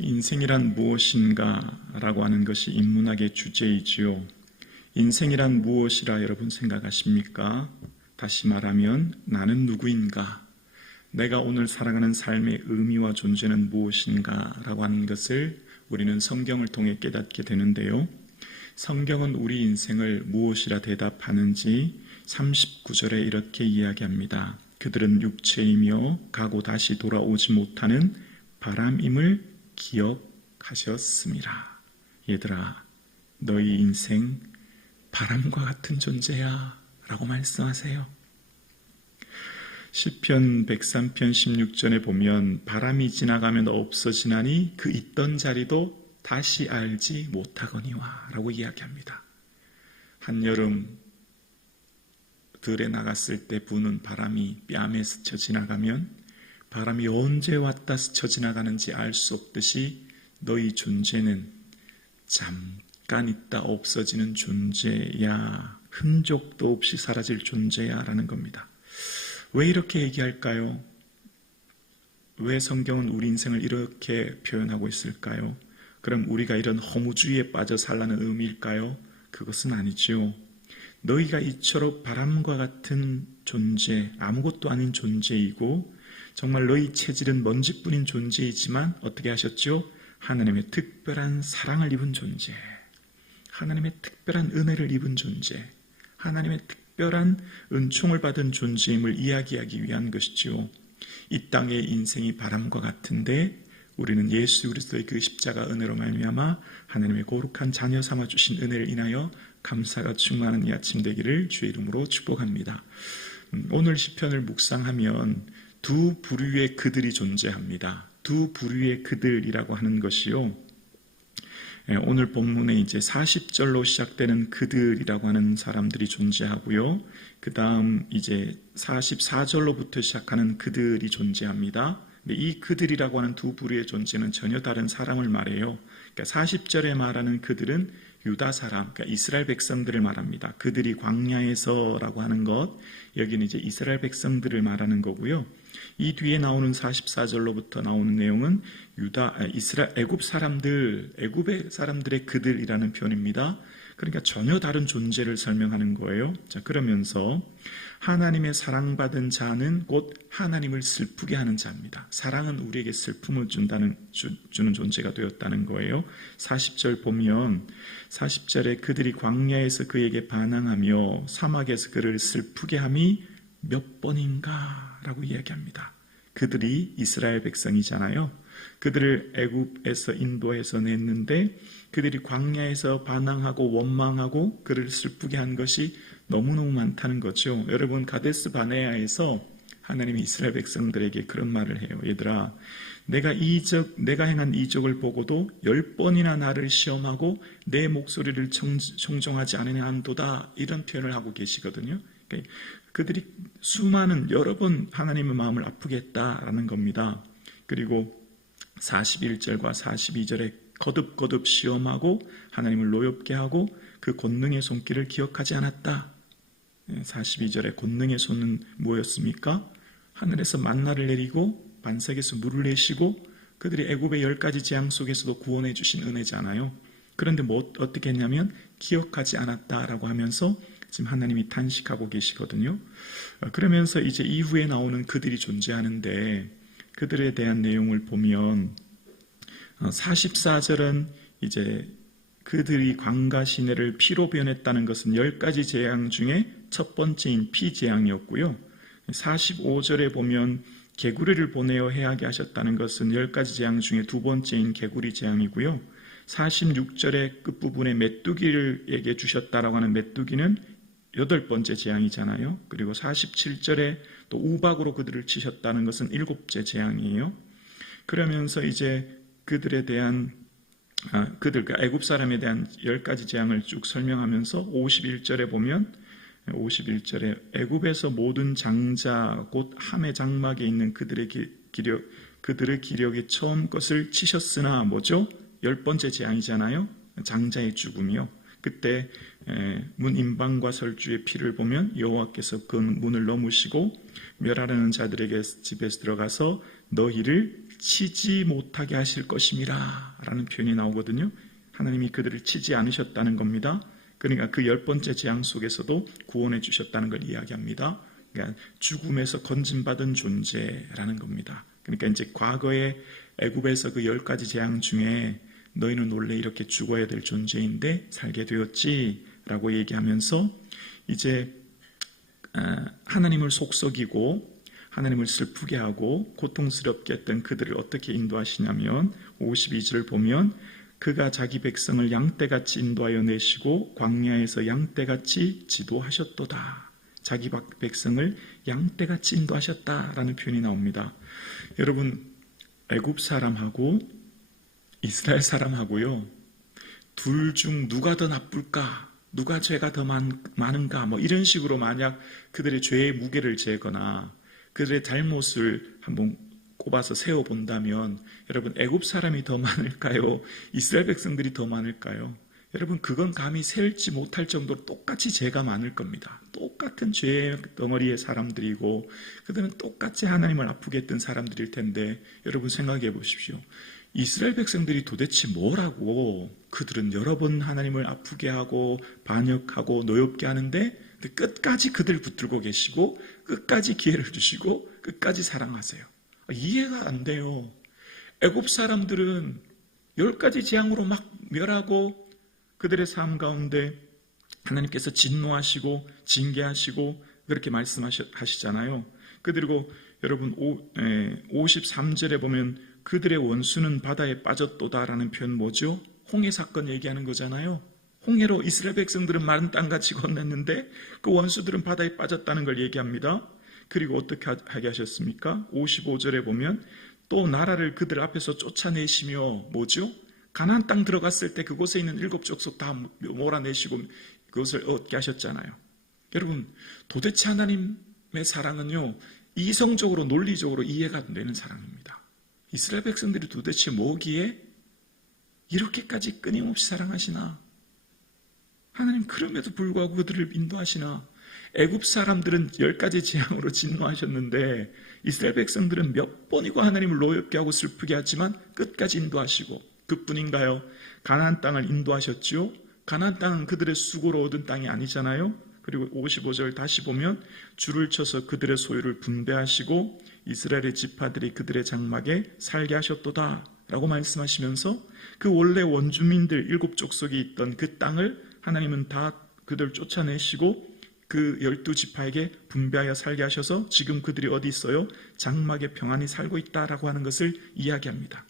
인생이란 무엇인가 라고 하는 것이 인문학의 주제이지요. 인생이란 무엇이라 여러분 생각하십니까? 다시 말하면 나는 누구인가? 내가 오늘 살아가는 삶의 의미와 존재는 무엇인가? 라고 하는 것을 우리는 성경을 통해 깨닫게 되는데요. 성경은 우리 인생을 무엇이라 대답하는지 39절에 이렇게 이야기합니다. 그들은 육체이며 가고 다시 돌아오지 못하는 바람임을 기억하셨습니다. 얘들아, 너희 인생 바람과 같은 존재야 라고 말씀하세요. 시편 103편 16절에 보면 바람이 지나가면 없어지나니 그 있던 자리도 다시 알지 못하거니와 라고 이야기합니다. 한여름 들에 나갔을 때 부는 바람이 뺨에 스쳐 지나가면 바람이 언제 왔다 스쳐 지나가는지 알 수 없듯이 너희 존재는 잠깐 있다 없어지는 존재야, 흔적도 없이 사라질 존재야 라는 겁니다. 왜 이렇게 얘기할까요? 왜 성경은 우리 인생을 이렇게 표현하고 있을까요? 그럼 우리가 이런 허무주의에 빠져 살라는 의미일까요? 그것은 아니지요. 너희가 이처럼 바람과 같은 존재, 아무것도 아닌 존재이고 정말 너희 체질은 먼지뿐인 존재이지만 어떻게 하셨죠? 하나님의 특별한 사랑을 입은 존재, 하나님의 특별한 은혜를 입은 존재, 하나님의 특별한 은총을 받은 존재임을 이야기하기 위한 것이죠. 이 땅의 인생이 바람과 같은데 우리는 예수 그리스도의 그 십자가 은혜로 말미암아 하나님의 거룩한 자녀 삼아 주신 은혜를 인하여 감사가 충만한 이 아침 되기를 주의 이름으로 축복합니다. 오늘 시편을 묵상하면 두 부류의 그들이 존재합니다. 두 부류의 그들이라고 하는 것이요. 오늘 본문에 이제 40절로 시작되는 그들이라고 하는 사람들이 존재하고요. 그 다음 이제 44절로부터 시작하는 그들이 존재합니다. 근데 이 그들이라고 하는 두 부류의 존재는 전혀 다른 사람을 말해요. 그러니까 40절에 말하는 그들은 유다 사람, 그러니까 이스라엘 백성들을 말합니다. 그들이 광야에서라고 하는 것, 여기는 이제 이스라엘 백성들을 말하는 거고요. 이 뒤에 나오는 44절로부터 나오는 내용은 애굽 사람들, 애굽의 사람들의 그들이라는 표현입니다. 그러니까 전혀 다른 존재를 설명하는 거예요. 자, 그러면서 하나님의 사랑받은 자는 곧 하나님을 슬프게 하는 자입니다. 사랑은 우리에게 슬픔을 주는 존재가 되었다는 거예요. 40절 보면 40절에 그들이 광야에서 그에게 반항하며 사막에서 그를 슬프게 함이 몇 번인가 라고 이야기합니다. 그들이 이스라엘 백성이잖아요. 그들을 애굽에서 인도해서 냈는데 그들이 광야에서 반항하고 원망하고 그를 슬프게 한 것이 너무너무 많다는 거죠. 여러분, 가데스 바네아에서 하나님이 이스라엘 백성들에게 그런 말을 해요. 얘들아, 내가 행한 이적을 보고도 10번이나 나를 시험하고 내 목소리를 청정하지 않으냐 한도다, 이런 표현을 하고 계시거든요. 그러니까 그들이 수많은 여러 번 하나님의 마음을 아프게 했다라는 겁니다. 그리고 41절과 42절에 거듭거듭 시험하고 하나님을 노엽게 하고 그 권능의 손길을 기억하지 않았다. 42절에 권능의 손은 뭐였습니까? 하늘에서 만나를 내리고 반석에서 물을 내시고 그들이 애굽의 10가지 재앙 속에서도 구원해 주신 은혜잖아요. 그런데 어떻게 했냐면 기억하지 않았다라고 하면서 지금 하나님이 탄식하고 계시거든요. 그러면서 이제 이후에 나오는 그들이 존재하는데 그들에 대한 내용을 보면 44절은 이제 그들이 광과 시내를 피로 변했다는 것은 10가지 재앙 중에 첫 번째인 피 재앙이었고요. 45절에 보면 개구리를 보내어 해하게 하셨다는 것은 10가지 재앙 중에 두 번째인 개구리 재앙이고요. 46절의 끝부분에 메뚜기를에게 주셨다라고 하는 메뚜기는 8번째 재앙이잖아요. 그리고 47절에 또 우박으로 그들을 치셨다는 것은 7째 재앙이에요. 그러면서 이제 그들에 대한 애굽 사람에 대한 10가지 재앙을 쭉 설명하면서 51절에 보면 51절에 애굽에서 모든 장자 곧 함의 장막에 있는 그들의 기력이 처음 것을 치셨으나 뭐죠? 10번째 재앙이잖아요. 장자의 죽음이요. 그때 문 임방과 설주의 피를 보면 여호와께서 그 문을 넘으시고 멸하려는 자들에게 집에서 들어가서 너희를 치지 못하게 하실 것임이라 라는 표현이 나오거든요. 하나님이 그들을 치지 않으셨다는 겁니다. 그러니까 그 10번째 재앙 속에서도 구원해 주셨다는 걸 이야기합니다. 그러니까 죽음에서 건진받은 존재라는 겁니다. 그러니까 이제 과거에 애굽에서 그 10가지 재앙 중에 너희는 원래 이렇게 죽어야 될 존재인데 살게 되었지 라고 얘기하면서 이제 하나님을 속썩이고 하나님을 슬프게 하고 고통스럽게 했던 그들을 어떻게 인도하시냐면 52절을 보면 그가 자기 백성을 양떼같이 인도하여 내시고 광야에서 양떼같이 지도하셨도다. 자기 백성을 양떼같이 인도하셨다라는 표현이 나옵니다. 여러분, 애굽 사람하고 이스라엘 사람하고요, 둘 중 누가 더 나쁠까? 누가 죄가 더 많은가? 뭐 이런 식으로 만약 그들의 죄의 무게를 재거나 그들의 잘못을 한번 꼽아서 세워본다면 여러분, 애굽 사람이 더 많을까요? 이스라엘 백성들이 더 많을까요? 여러분, 그건 감히 세울지 못할 정도로 똑같이 죄가 많을 겁니다. 똑같은 죄의 덩어리의 사람들이고 그들은 똑같이 하나님을 아프게 했던 사람들일 텐데 여러분 생각해 보십시오. 이스라엘 백성들이 도대체 뭐라고, 그들은 여러 번 하나님을 아프게 하고 반역하고 노엽게 하는데 끝까지 그들 붙들고 계시고 끝까지 기회를 주시고 끝까지 사랑하세요. 이해가 안 돼요. 애굽 사람들은 10가지 재앙으로 막 멸하고 그들의 삶 가운데 하나님께서 진노하시고 징계하시고 그렇게 말씀하시잖아요. 그리고 여러분 53절에 보면 그들의 원수는 바다에 빠졌도다라는 표현 뭐죠? 홍해 사건 얘기하는 거잖아요. 홍해로 이스라엘 백성들은 마른 땅같이 건넜는데 그 원수들은 바다에 빠졌다는 걸 얘기합니다. 그리고 어떻게 하게 하셨습니까? 55절에 보면 또 나라를 그들 앞에서 쫓아내시며 뭐죠? 가나안 땅 들어갔을 때 그곳에 있는 7족속 다 몰아내시고 그것을 얻게 하셨잖아요. 여러분, 도대체 하나님의 사랑은요, 이성적으로 논리적으로 이해가 안 되는 사랑입니다. 이스라엘 백성들이 도대체 뭐기에 이렇게까지 끊임없이 사랑하시나? 하나님 그럼에도 불구하고 그들을 인도하시나? 애굽 사람들은 10가지 재앙으로 진노하셨는데 이스라엘 백성들은 몇 번이고 하나님을 노엽게 하고 슬프게 하지만 끝까지 인도하시고, 그뿐인가요? 가나안 땅을 인도하셨지요. 가나안 땅은 그들의 수고로 얻은 땅이 아니잖아요. 그리고 55절 다시 보면 줄을 쳐서 그들의 소유를 분배하시고 이스라엘의 지파들이 그들의 장막에 살게 하셨도다 라고 말씀하시면서 그 원래 원주민들 7족속이 있던 그 땅을 하나님은 다 그들 쫓아내시고 그 12지파에게 분배하여 살게 하셔서 지금 그들이 어디 있어요? 장막에 평안히 살고 있다라고 하는 것을 이야기합니다.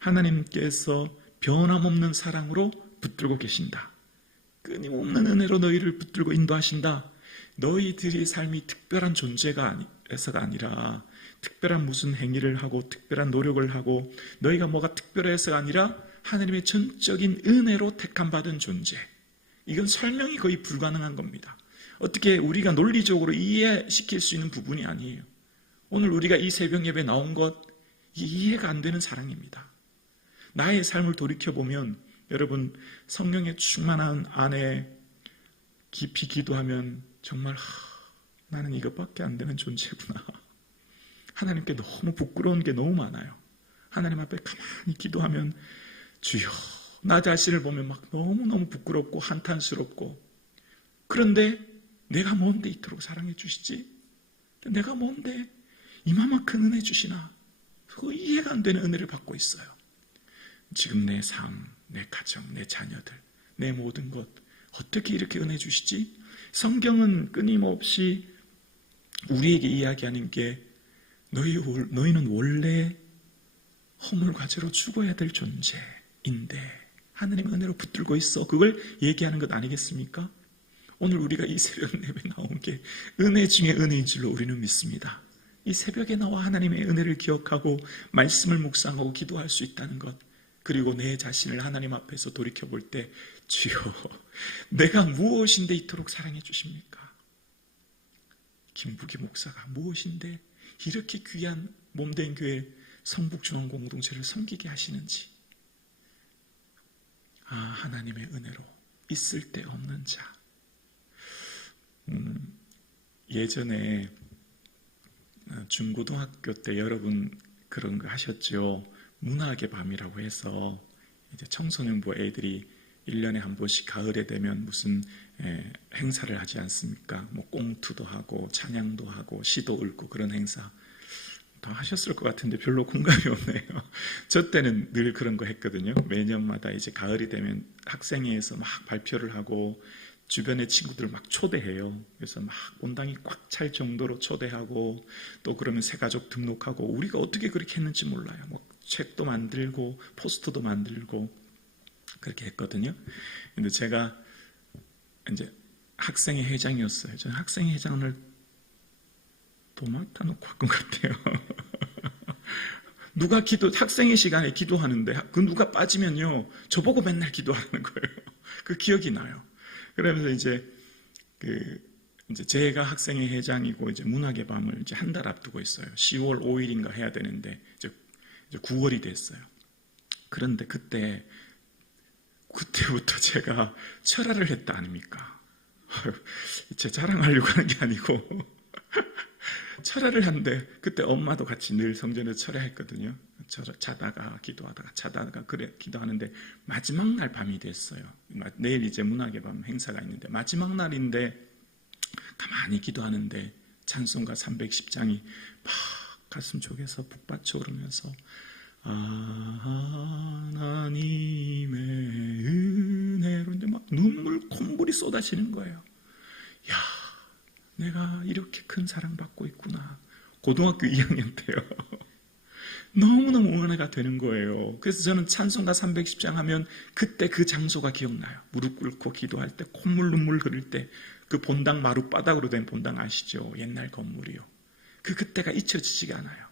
하나님께서 변함없는 사랑으로 붙들고 계신다. 끊임없는 은혜로 너희를 붙들고 인도하신다. 너희들의 삶이 특별한 존재가서가 아니라 특별한 무슨 행위를 하고 특별한 노력을 하고 너희가 뭐가 특별해서가 아니라 하나님의 전적인 은혜로 택함받은 존재. 이건 설명이 거의 불가능한 겁니다. 어떻게 우리가 논리적으로 이해시킬 수 있는 부분이 아니에요. 오늘 우리가 이 새벽 예배 나온 것, 이해가 안 되는 사랑입니다. 나의 삶을 돌이켜보면 여러분, 성령의 충만한 안에 깊이 기도하면 정말 나는 이것밖에 안 되는 존재구나. 하나님께 너무 부끄러운 게 너무 많아요. 하나님 앞에 가만히 기도하면 주여, 나 자신을 보면 막 너무너무 부끄럽고 한탄스럽고, 그런데 내가 뭔데 이토록 사랑해 주시지? 내가 뭔데 이만큼 은혜 주시나? 그 이해가 안 되는 은혜를 받고 있어요. 지금 내 삶, 내 가정, 내 자녀들, 내 모든 것 어떻게 이렇게 은혜 주시지? 성경은 끊임없이 우리에게 이야기하는 게 너희는 원래 허물과 죄로 죽어야 될 존재인데 하나님 은혜로 붙들고 있어. 그걸 얘기하는 것 아니겠습니까? 오늘 우리가 이 새벽 예배 나온 게 은혜 중에 은혜인 줄로 우리는 믿습니다. 이 새벽에 나와 하나님의 은혜를 기억하고 말씀을 묵상하고 기도할 수 있다는 것, 그리고 내 자신을 하나님 앞에서 돌이켜볼 때 주여, 내가 무엇인데 이토록 사랑해 주십니까? 김부기 목사가 무엇인데 이렇게 귀한 몸된 교회 성북중앙공동체를 섬기게 하시는지. 하나님의 은혜로 있을 데 없는 자. 예전에 중고등학교 때 여러분 그런 거 하셨죠. 문학의 밤이라고 해서 이제 청소년부 애들이 1년에 한 번씩 가을에 되면 무슨 행사를 하지 않습니까? 뭐 꽁투도 하고 찬양도 하고 시도 읊고 그런 행사 다 하셨을 것 같은데 별로 공감이 없네요. 저 때는 늘 그런 거 했거든요. 매년마다 이제 가을이 되면 학생회에서 막 발표를 하고 주변의 친구들 막 초대해요. 그래서 막 온당이 꽉 찰 정도로 초대하고 또 그러면 새가족 등록하고 우리가 어떻게 그렇게 했는지 몰라요. 뭐 책도 만들고 포스터도 만들고 그렇게 했거든요. 근데 제가 이제 학생회 회장이었어요. 저는 학생회 회장을 도맡아 놓고 할 것 같아요. 누가 학생회 시간에 기도하는데 그 누가 빠지면요 저보고 맨날 기도하라는 거예요. 그 기억이 나요. 그러면서 이제 제가 학생회 회장이고 이제 문학의 밤을 이제 한 달 앞두고 있어요. 10월 5일인가 해야 되는데 이제 9월이 됐어요. 그런데 그때부터 제가 철야를 했다 아닙니까? 제 자랑하려고 하는 게 아니고 철야를 하는데 그때 엄마도 같이 늘 성전에서 철야했거든요. 자다가 기도하다가 자다가 그래 기도하는데 마지막 날 밤이 됐어요. 내일 이제 문학의 밤 행사가 있는데 마지막 날인데 가만히 기도하는데 찬송가 310장이 막 가슴 속에서 북받쳐 오르면서 하나님의 은혜로 막 콧물이 쏟아지는 거예요. 야, 내가 이렇게 큰 사랑받고 있구나. 고등학교 2학년 때요. 너무너무 은혜가 되는 거예요. 그래서 저는 찬송가 310장 하면 그때 그 장소가 기억나요. 무릎 꿇고 기도할 때 콧물 눈물 흐를 때 그 본당 마룻바닥으로 된 본당 아시죠? 옛날 건물이요. 그때가 잊혀지지가 않아요.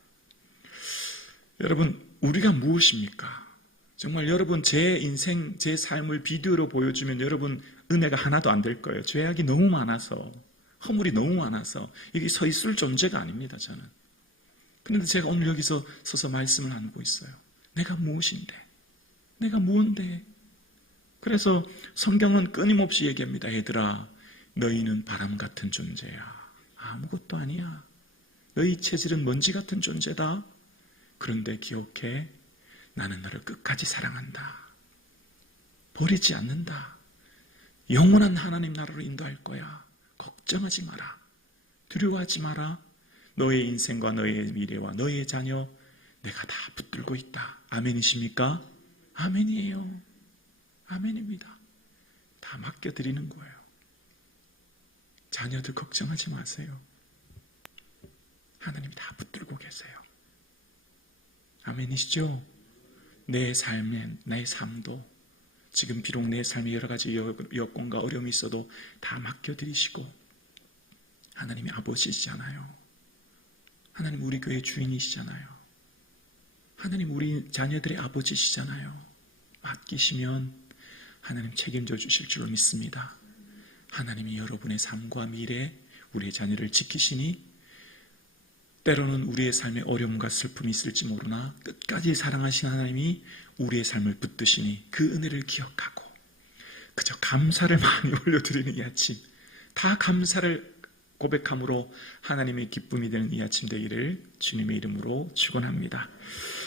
여러분 우리가 무엇입니까? 정말 여러분 제 인생 제 삶을 비디오로 보여주면 여러분 은혜가 하나도 안 될 거예요. 죄악이 너무 많아서 허물이 너무 많아서 여기 서 있을 존재가 아닙니다. 저는. 그런데 제가 오늘 여기서 서서 말씀을 나누고 있어요. 내가 무엇인데? 내가 무언데? 그래서 성경은 끊임없이 얘기합니다. 얘들아 너희는 바람 같은 존재야. 아무것도 아니야. 너희 체질은 먼지 같은 존재다. 그런데 기억해. 나는 너를 끝까지 사랑한다. 버리지 않는다. 영원한 하나님 나라로 인도할 거야. 걱정하지 마라. 두려워하지 마라. 너의 인생과 너의 미래와 너의 자녀 내가 다 붙들고 있다. 아멘이십니까? 아멘이에요. 아멘입니다. 다 맡겨드리는 거예요. 자녀들 걱정하지 마세요. 하나님이 다 붙들고 계세요. 아멘이시죠? 내 삶에, 내 삶도 지금 비록 내 삶에 여러 가지 여건과 어려움이 있어도 다 맡겨드리시고 하나님이 아버지시잖아요. 하나님 우리 교회 주인이시잖아요. 하나님 우리 자녀들의 아버지시잖아요. 맡기시면 하나님 책임져 주실 줄로 믿습니다. 하나님이 여러분의 삶과 미래, 우리의 자녀를 지키시니 때로는 우리의 삶에 어려움과 슬픔이 있을지 모르나 끝까지 사랑하신 하나님이 우리의 삶을 붙드시니 그 은혜를 기억하고 그저 감사를 많이 올려드리는 이 아침, 다 감사를 고백함으로 하나님의 기쁨이 되는 이 아침 되기를 주님의 이름으로 축원합니다.